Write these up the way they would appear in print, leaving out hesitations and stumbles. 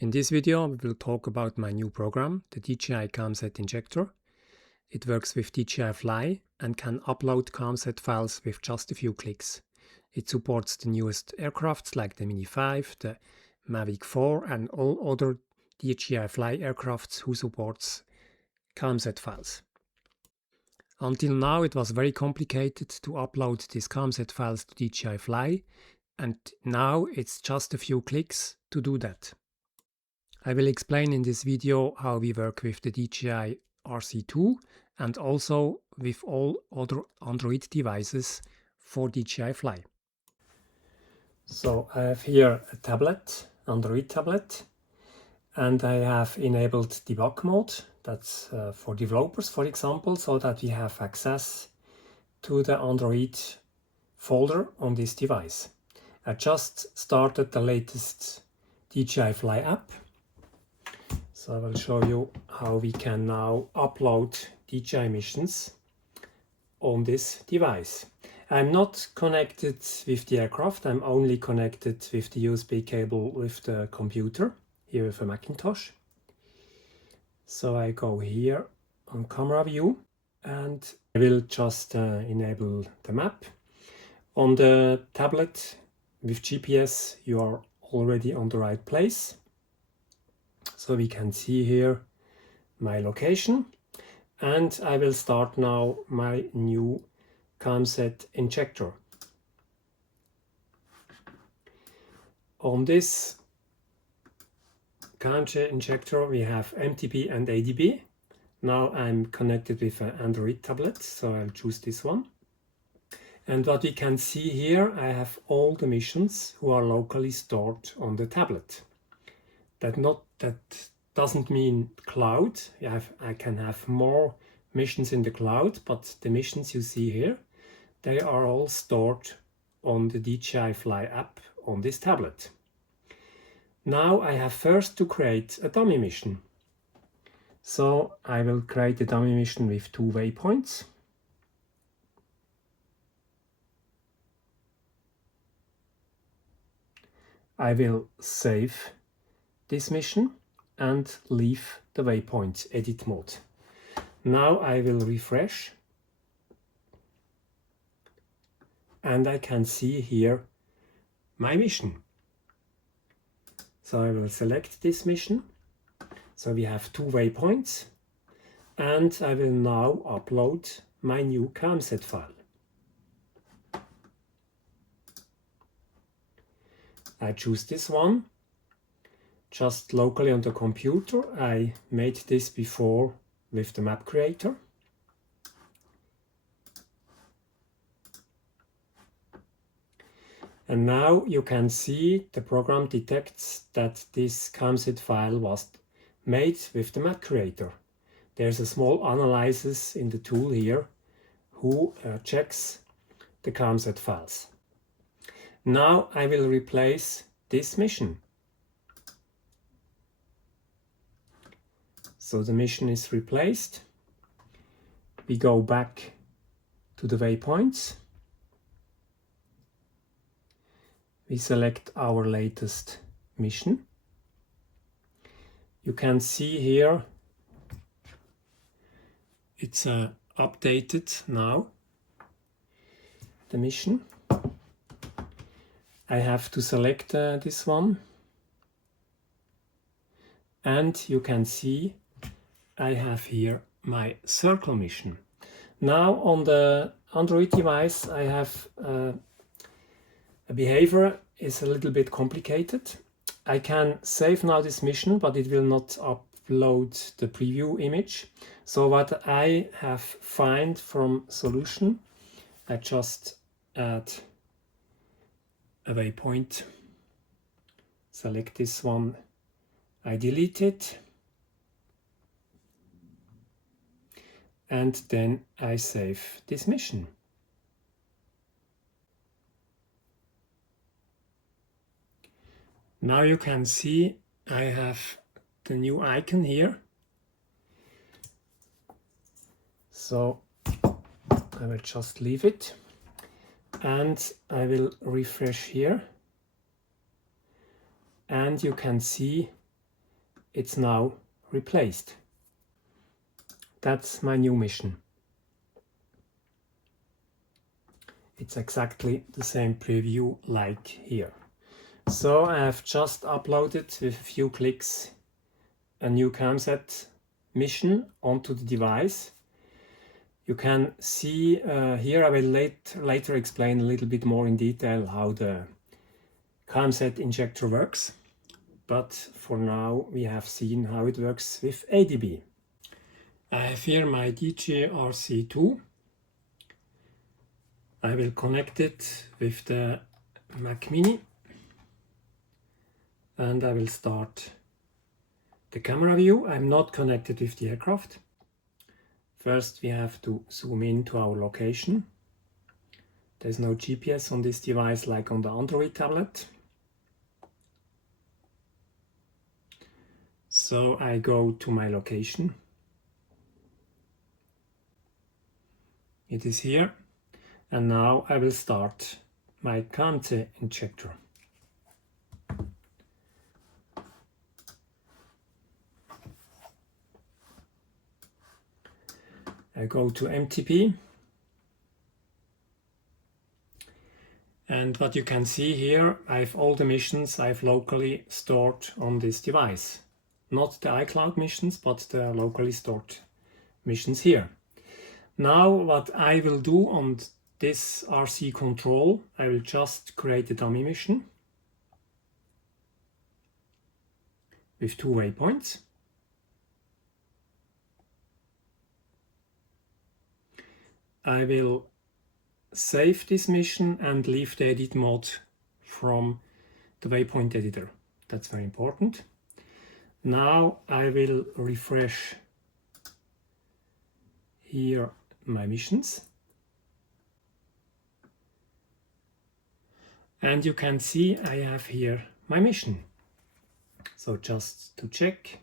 In this video we will talk about my new program, the DJI KMZ Injector. It works with DJI Fly and can upload KMZ files with just a few clicks. It supports the newest aircrafts like the Mini 5, the Mavic 4 and all other DJI Fly aircrafts who supports KMZ files. Until now it was very complicated to upload these KMZ files to DJI Fly, and now it's just a few clicks to do that. I will explain in this video how we work with the DJI RC2 and also with all other Android devices for DJI Fly. So I have here a tablet, Android tablet, and I have enabled debug mode. That's for developers, for example, so that we have access to the Android folder on this device. I just started the latest DJI Fly app. So I will show you how we can now upload DJI missions on this device. I'm not connected with the aircraft, I'm only connected with the USB cable with the computer, here with a Macintosh. So I go here on camera view and I will just enable the map. On the tablet with GPS you are already on the right place. So we can see here my location, and I will start now my new KMZ Injector. On this KMZ Injector we have MTB and ADB. Now I'm connected with an Android tablet, so I'll choose this one. And what we can see here, I have all the missions who are locally stored on the tablet. That doesn't mean cloud. I can have more missions in the cloud, but the missions you see here, they are all stored on the DJI Fly app on this tablet. Now I have first to create a dummy mission. So I will create a dummy mission with 2 waypoints. I will save this mission and leave the waypoint edit mode. Now I will refresh and I can see here my mission. So I will select this mission. So we have 2 waypoints and I will now upload my new KMZ file. I choose this one. Just locally on the computer. I made this before with the map creator. And now you can see the program detects that this KMZ file was made with the map creator. There's a small analysis in the tool here who checks the KMZ files. Now I will replace this mission. So the mission is replaced. We go back to the waypoints. We select our latest mission. You can see here it's updated now, the mission. I have to select this one. And you can see I have here my circle mission. Now on the Android device I have a behavior is a little bit complicated. I can save now this mission, but it will not upload the preview image. So what I have find from solution, I just add a waypoint, select this one, I delete it, and then I save this mission. Now you can see I have the new icon here. So I will just leave it and I will refresh here. And you can see it's now replaced. That's my new mission. It's exactly the same preview like here. So I have just uploaded with a few clicks a new KMZ mission onto the device. You can see here, I will later explain a little bit more in detail how the KMZ injector works. But for now we have seen how it works with ADB. I have here my DJI RC2. I will connect it with the Mac Mini and I will start the camera view. I'm not connected with the aircraft. First we have to zoom in to our location. There's no GPS on this device like on the Android tablet. So I go to my location. It is here. And now I will start my KMZ injector. I go to MTP. And what you can see here, I have all the missions I've locally stored on this device. Not the iCloud missions, but the locally stored missions here. Now what I will do on this RC control, I will just create a dummy mission with 2 waypoints. I will save this mission and leave the edit mode from the waypoint editor. That's very important. Now I will refresh here my missions. And you can see I have here my mission. So just to check.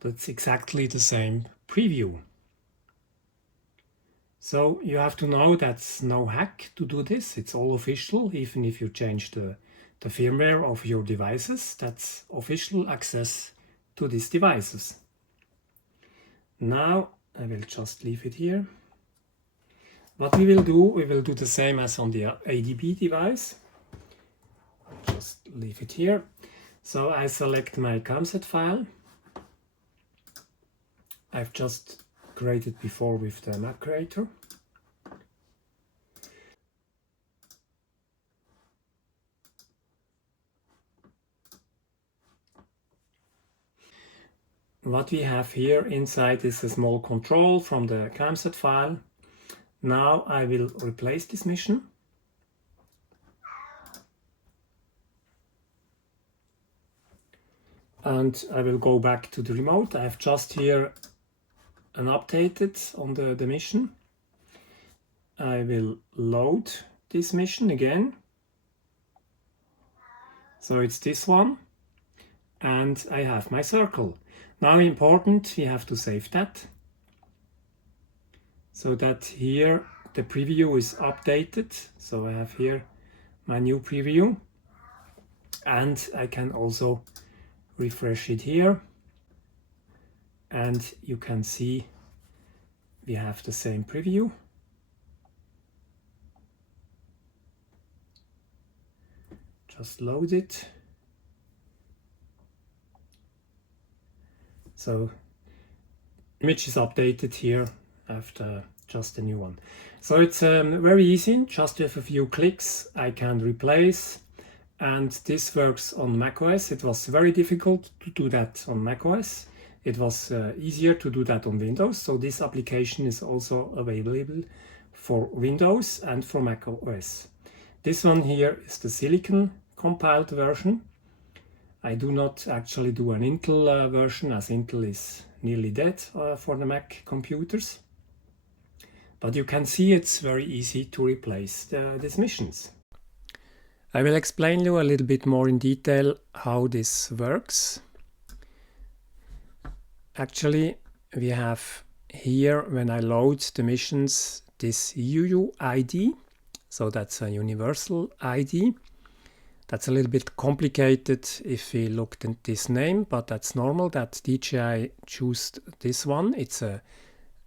That's exactly the same preview. So you have to know that's no hack to do this. It's all official, even if you change the firmware of your devices. That's official access to these devices. Now I will just leave it here. What we will do the same as on the ADB device. Just leave it here. So I select my KMZ file. I've just created before with the map creator. What we have here inside is a small control from the KMZ file. Now I will replace this mission. And I will go back to the remote. I have just here an updated on the mission. I will load this mission again. So it's this one. And I have my circle. Now important, we have to save that. So that here the preview is updated. So I have here my new preview. And I can also refresh it here. And you can see we have the same preview. Just load it. So image is updated here after just a new one. So it's very easy, just with a few clicks I can replace, and this works on macOS. It was very difficult to do that on macOS. It was easier to do that on Windows. So this application is also available for Windows and for macOS. This one here is the Silicon compiled version. I do not actually do an Intel version, as Intel is nearly dead for the Mac computers. But you can see it's very easy to replace these missions. I will explain you a little bit more in detail how this works. Actually, we have here, when I load the missions, this UUID. So that's a universal ID. That's a little bit complicated if we looked at this name, but that's normal that DJI chose this one. It's a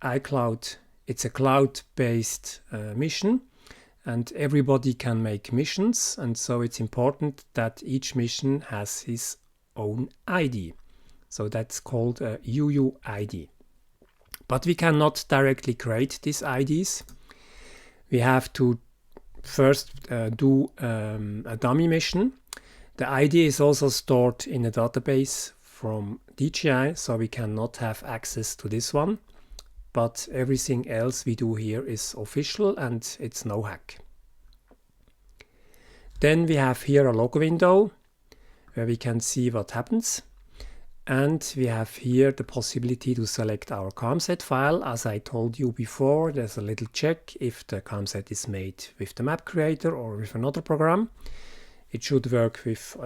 iCloud, it's a cloud-based mission, and everybody can make missions, and so it's important that each mission has his own ID. So that's called a UUID. But we cannot directly create these IDs. We have to first do a dummy mission. The ID is also stored in a database from DJI, so we cannot have access to this one. But everything else we do here is official and it's no hack. Then we have here a log window where we can see what happens. And we have here the possibility to select our KMZ file. As I told you before, there's a little check if the KMZ is made with the map creator or with another program. It should work with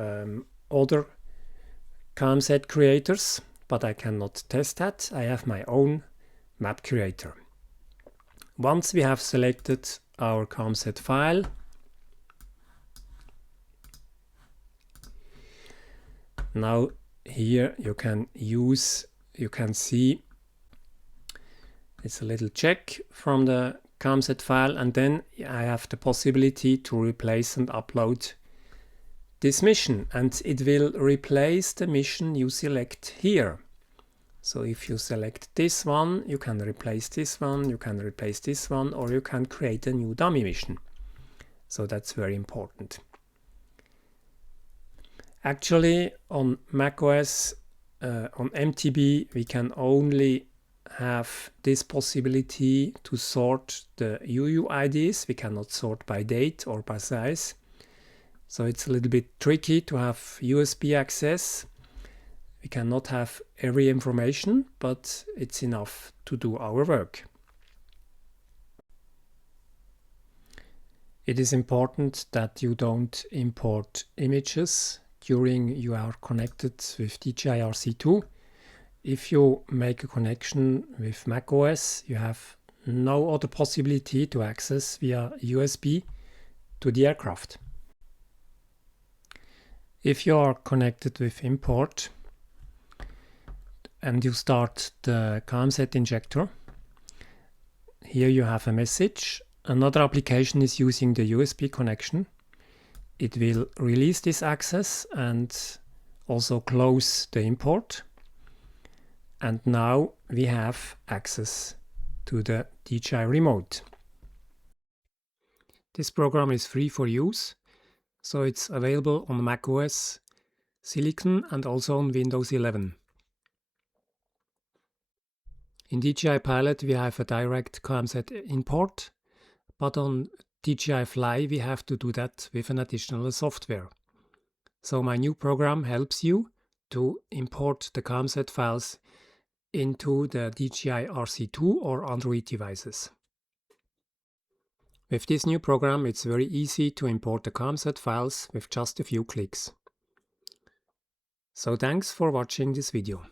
other KMZ creators, but I cannot test that. I have my own map creator. Once we have selected our KMZ file, now here you can see it's a little check from the KMZ file, and then I have the possibility to replace and upload this mission, and it will replace the mission you select here. So if you select this one, you can replace this one, you can replace this one, or you can create a new dummy mission. So that's very important. Actually, on macOS, on MTB, we can only have this possibility to sort the UUIDs. We cannot sort by date or by size. So it's a little bit tricky to have USB access. We cannot have every information, but it's enough to do our work. It is important that you don't import images during you are connected with DJI RC2. If you make a connection with macOS, you have no other possibility to access via USB to the aircraft. If you are connected with import and you start the KMZ Injector, here you have a message. Another application is using the USB connection. It will release this access and also close the import. And now we have access to the DJI remote. This program is free for use, so it's available on macOS Silicon and also on Windows 11. In DJI Pilot we have a direct KMZ import, but on DJI Fly we have to do that with an additional software. So my new program helps you to import the KMZ files into the DJI RC2 or Android devices. With this new program it's very easy to import the KMZ files with just a few clicks. So thanks for watching this video.